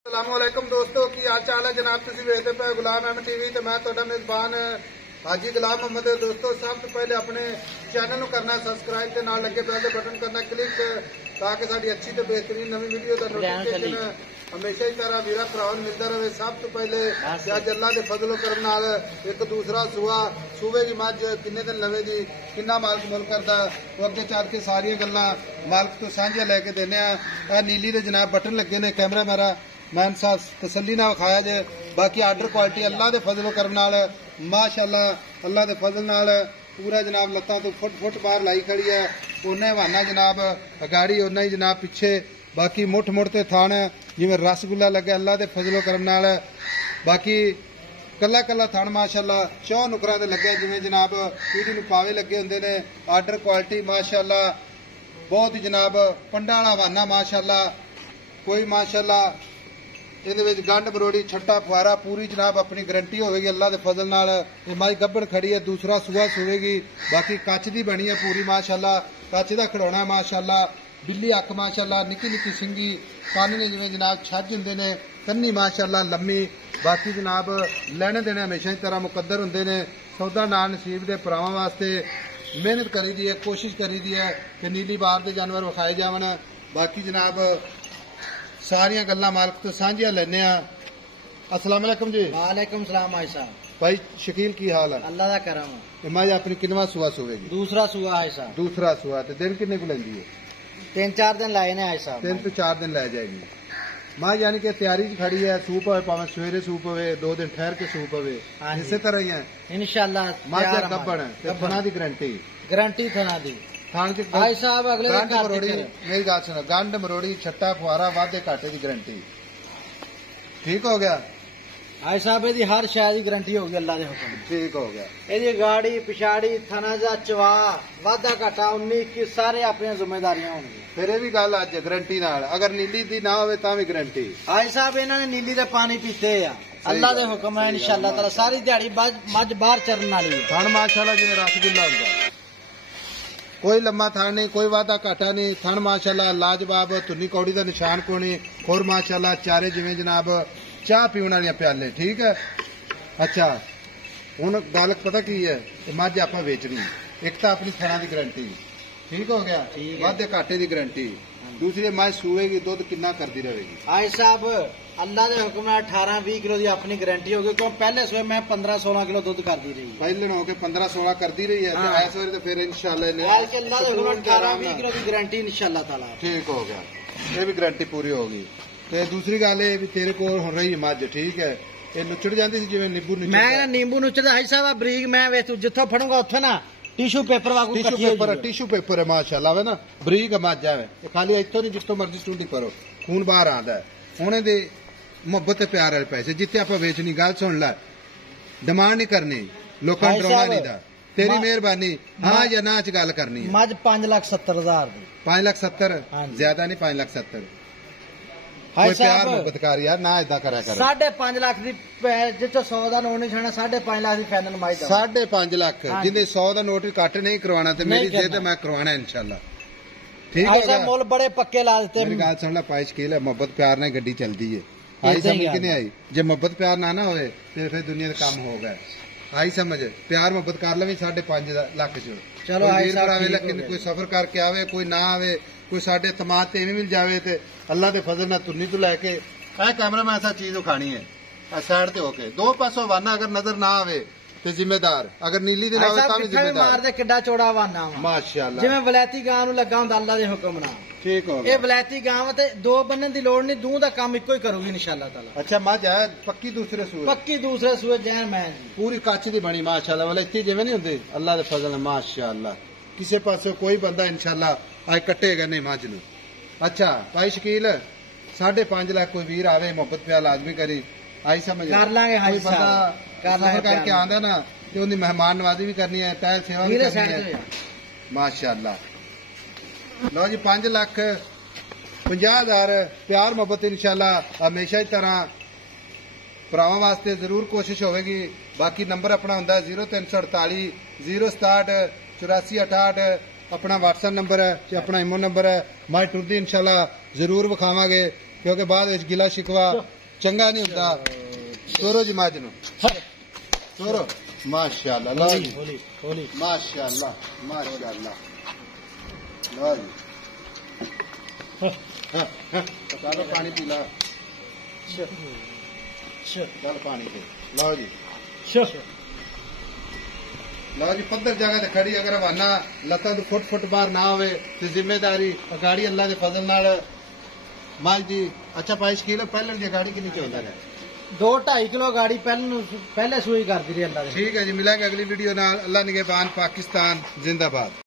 अस्सलामुअलैकुम दोस्तों की हाल चाल है जनाब। तुम वेखते पे गुलाम अहमद टीवी तो मैं तुहाडा मेजबान हाजी गुलाम मोहम्मद। दोस्तों सब तो पहले अपने चैनल करना सबसक्राइब के नाल लगे बेल के बटन करना क्लिक ताकि साडी अच्छी तो बेहतरीन नवी वीडियो का नोटिफिकेशन हमेशा ही तरह वीरा भरावां नूं मिलता रहे। सब तो पहले अज अल्लाह के फजलो करम नाल एक दूसरा सूबे की मझ किन्ने दिन लवेगी किन्ना मालक मुल करदा वो अगे चल के सारियां गल्लां मालक तो साझियां लैके देने आ। नीली दे जनाब बटन लगे ने कैमरा मेरा मैन साहब तसली ना विखाया जे। बाकी आर्डर क्वालिटी अल्लाह के फजलो करम नाल माशाअल्लाह अल्लाह के फजल नाल पूरा जनाब लत्तां तो फुट बाहर लाई खड़ी है। उन्ने हवाना जनाब अगाड़ी उन्ना ही जनाब पिछे बाकी मुठ ते थान जिवें रसगुल्ला लगे अल्लाह के फजलो करम नाल। बाकी कला कला थान माशाअल्लाह चौ नुकरां दे लगे जिवें जनाब पीढ़ी नूं पावे लगे हुंदे ने। आर्डर क्वालिटी माशाअल्लाह बहुत ही जनाब पंडा वाला हवाना माशाअल्लाह कोई माशाअल्लाह ये गंढ मरोड़ी छट्टा फुआरा पूरी जनाब अपनी गारंटी होगी अल्लाह के फजल नाल। माई गब्बड़ खड़ी है दूसरा सूआ सुवेगी। बाकी कच की बनी है पूरी माशाअल्लाह कच का खिडौना माशाअल्लाह बिल्ली अख माशाअल्लाह निक्की निक्की सिंगी कान ने जिवें जनाब छज हुंदे ने कन्नी माशाअल्लाह लम्मी। बाकी जनाब लैने देने हमेशा की तरह मुकद्दर हुंदे ने। सौदा ना नसीब के भरावां वास्ते मेहनत करी दी है कोशिश करी दी है कि नीली बार के जानवर विखाए जावन। बाकी जनाब सारिया गल्लां मालक तो साझियां लेने। अस्सलाम वालेकुम जी। वालेकुम सलाम भाई साहब। भाई शकील की हाल है? अल्लाह का करम है। मैं अपनी किनवा सुआ सुवेगी? दूसरा सुआ है साहब। दूसरा सुआ तो दिन किन्ने को लेंदी है? 3-4 दिन लाए ने साहब। 3 से 4 दिन लै जाएगी मां यानी कि तैयारी खड़ी है। सूप हो भावे सवेरे सूप हो 2 दिन ठहर के सूप हो इसी तरह ही है इंशाअल्लाह। माजा गब्बण थना दी गारंटी थना दी थान के भाई साहब अगले गंढ मरोड़ी मेरी गल सुनो गंढ मरोड़ी छट्टा फुआरा वादे घाटे की गारंटी ठीक हो गया भाई साहब। ये हर शायद की गारंटी होगी अल्लाह के हुक्म ठीक हो गया। ये गाड़ी पिछाड़ी थना जा चवा वादा घाटा 19 सारे अपनी जिम्मेदारियां होंगी। फिर भी गल अज गारंटी नाल अगर नीली दी ना होवे तां भी गारंटी। भाई साहब इन्होंने नीली का पानी पीते आ अल्लाह के हुक्म है इंशाअल्लाह ताला सारी दिहाड़ी मझ बाहर चरन वाली है। थन माशाअल्लाह जिवें रसगुल्ला हुंदा कोई लम्मा थान नहीं कोई वादा घाटा नहीं। थन माशाअल्लाह लाजवाब धुनी कौड़ी का निशान कोनी और माशाअल्लाह चारे जिवें जनाब चाह पीने वाली प्याले ठीक है। अच्छा हुण गल पता की है मझ आपां वेचनी एक तो अपनी थना की गारंटी ठीक हो गया वादे घाटे की गारंटी दूसरी मझ सूएगी दुध कितना करती रहेगी। भाई साहब अल्लाह के हुक्म 18-20 किलो की अपनी गारंटी होगी क्यों पहले सुबह मैं 15-16 किलो दुध करती रही पहले हो के 15-16 करती रही है इस बार तो फिर इंशाअल्लाह 18-20 किलो की गारंटी इंशाअल्लाह ताला ठीक हो गया। ये भी गारंटी पूरी होगी। ते दूसरी गल ये भी तेरे को हो रही मझ ठीक है ये नुचड़ जाती सी जिवें नींबू मैं नींबू नुचड़दा भाई साहब बरीक मैं वे जिथों फड़ूंगा उत्थे ना टिश्यू पेपर वागू टिश्यू पेपर है माशाअल्लाह वे ना बरीक मझ आवे खाली इत्थों नहीं जितों मर्जी स्टूडी करो खून बाहर आंदा है। हुणे दे मुहब्बत प्यार वाले पैसे जिथे आप वेचनी गल सुन ला डिमांड नहीं करनी लोगों डराना नहीं दा तेरी मेहरबानी हाँ या ना च गल करनी है। मझ 5,70,000 5,70,000 ज्यादा नहीं 5,70,000 प्यार मुहब्बत कर यार ना इदा करा कर 5.5 लाख दी जिथे 100 का नोट नहीं छाना 5.5 लाख दी फाइनल माई 5.5 लाख जिन्हें 100 का नोट घट नहीं करवाना तो मेरी जेब मैं करवाना इंशाल्लाह ठीक है। मुल बड़े पक्के ला देते मेरी गल सुन ला पाइश की मोहब्बत प्यार ने गड्डी चलती है आई समझ कि नहीं आई जे मोहब्बत प्यार ना ना होए तो फिर दुनिया का काम हो गया आई समझ प्यार मोहब्बत कर ले 5.5 लाख चलो लेकिन कोई सफर करके आवे कोई ना आवे कोई साडे तमाद ते मिल जावे ते अल्लाह के फजल नाल तुन्नी तो लैके कैमरा में ऐसा चीज उखानी है साइड ते होके दो पासों वाना अगर नजर ना आवे ते जिम्मेदार अगर नीली दिन आवे तां भी जिम्मेदार मार दे किड्डा चौड़ा वाना माशाअल्लाह जिवें वलैती गांव नु लगा हुंदा अल्लाह दे हुक्म नाल ठीक हो ये वलैती गांव ते दो बनन दी लोड़ नहीं दूं दा काम इको ही करूगी इंशाअल्लाह ताला। अच्छा मझ है पक्की दूसरे सूए जैन मैं पूरी कच्च दी बनी माशाअल्लाह वलैती जिवें नहीं हुंदी अल्लाह दे फजल नाल माशाअल्लाह किसी पासे कोई बंदा इंशाअल्लाह आज कटेगा नहीं मझ नूं। अच्छा भाई शकील 5.5 लाख कोई वीर आवे मोहब्बत प्यार लाजमी करी आई समझ कर लांगे हाई बंदा करके आंदा ना ते उन्दी मेहमान नवाजी भी करनी है टहल सेवा भी करनी है माशाअल्लाह। लो जी 5,50,000 प्यार मोहब्बत इंशाअल्लाह हमेशा ही तरह भरावां वास्ते जरूर कोशिश होगी। बाकी नंबर अपना हुंदा 0348 067 8468 अपना व्हाट्सएप नंबर है अपना इमो नंबर है मैं टुरदी इंशाल्लाह जरूर विखावांगे क्योंकि बाद विच गिला शिकवा चंगा नहीं होता। तोरो जी मज नूं तोरो माशाअल्लाह लो जी माशाअल्लाह माशाअल्लाह लो जी चलो पानी पी ला चल पानी पी लो जी लो जी पद्धर जगह ते खड़ी अगर हवाना लत्तां तो फुट बाहर ना होवे ते जिम्मेदारी गाड़ी अल्लाह दे फजल नाल माल जी। अच्छा भाई शकील पहले दी गाड़ी किन्नी च होंदा है 2-2.5 किलो गाड़ी पहले सुई कर दी रही अल्लाह दे। ठीक है जी मिलेंगे अगली वीडियो नाल। अल्लाह निगहबान पाकिस्तान जिंदाबाद।